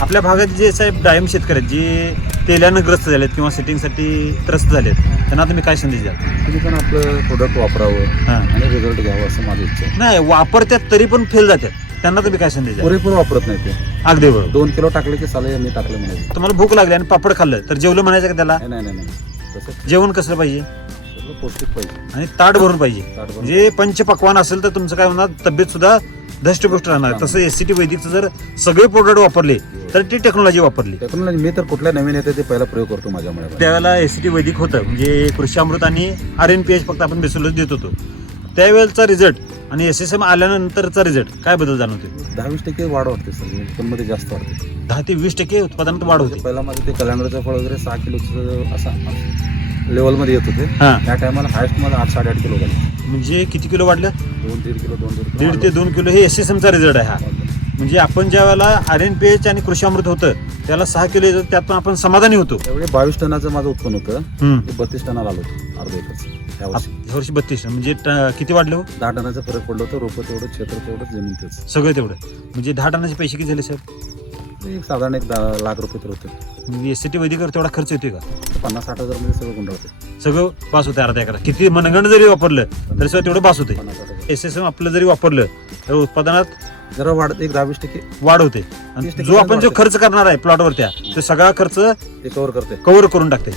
आपल्या भागात जे साहेब डायम शेतकरी आहेत जे तेल्यानं ग्रस्त झालेत किंवा सेटिंगसाठी त्रस्त झालेत त्यांना तुम्ही काय संदेश द्याल? तुम्ही पण आपलं प्रोडक्ट वापरावं हां. आणि रिझल्ट घ्यावं असं माझी इच्छा आहे. नाही वापरतात तरी पण फेल जातात त्यांना तुम्ही काय संदेश द्याल? पुरेपूर वापरत नाही ते. अगदी बरोबर. दोन किलो टाकले की चालेल मी टाकलं म्हणायचं. तुम्हाला भूक लागली आणि पापड खाल्लं तर जेवलं म्हणायचं का त्याला? नाही नाही नाही तसं जेवण कसं पाहिजे? पौष्टिक पाहिजे. आणि ताट भरून पाहिजे. ताट भरून. म्हणजे पंचपक्वान असेल तर तुमचं काय होणार? तब्येत सुद्धा धष्टपुष्ट राहणार. तसं एस सी टी वैदिकचं जर सगळे प्रोडक्ट वापरले तर ती टेक्नॉलॉजी वापरली. त्यातून मी तर कुठल्या नवीन येते ते पहिला प्रयोग करतो माझ्यामुळे. त्यावेळेला एस सी टी वैदिक होतं. म्हणजे कृषी अमृत आणि आर एन पी एच फक्त आपण बेसोलच देत होतो. त्यावेळेचा रिझल्ट आणि एस एस एम आल्यानंतरचा रिझल्ट काय बदल जाणवते? दहा वीस टक्के वाढ वाटते सर. उत्पन्नमध्ये जास्त वाढते. दहा ते वीस टक्के उत्पादनात वाढ होते. पहिला माझं ते कलांगडचं फळ वगैरे सहा किलोचं असा लेवलमध्ये येत होते. हा. त्या टायमाला हायस्ट माझं आठ साडेआठ किलो झाले. म्हणजे किती किलो वाढलं? दोन दीड किलो दोन दीड किलो दीड ते दोन किलो हे एस एस एमचा रिझल्ट आहे हा. म्हणजे आपण ज्या वेळेला आर एन पी एच आणि कृषी अमृत होतं त्याला सहा किलो येतं त्यातून आपण समाधानी होतो. त्यावेळी बावीस टनाचं माझं उत्पन्न होतं. हम्म. ते बत्तीस टनाला आलो होतं अर्धा एकरच ह्या आप- वर्षी. बत्तीस म्हणजे ट- किती वाढलं हो? दहा टनाचं फरक पडलं होतं रोपं तेवढं क्षेत्र तेवढं जमीन तेच. सगळं तेवढं. म्हणजे दहा टनाचे पैसे किती झाले साहेब? एक साधारण एक दहा लाख रुपये तर होते. म्हणजे एस सी टी वैदिकवर तेवढा खर्च येतोय का? पन्नास साठ हजारमध्ये सगळं गुंडाळते सगळं पास होते अर्धा एकरा किती मनगंड जरी वापरलं तरी सुद्धा तेवढं पास होते पन्नास साठ हजार. एस एस एम आपलं जरी वापरलं तर उत्पादनात जरा वाढत एक दहा वीस टक्के वाढ होते. आणि जो आपण जो वाढते. खर्च करणार आहे प्लॉटवर त्या तो सगळा खर्च ते कव्हर करते कव्हर करून टाकते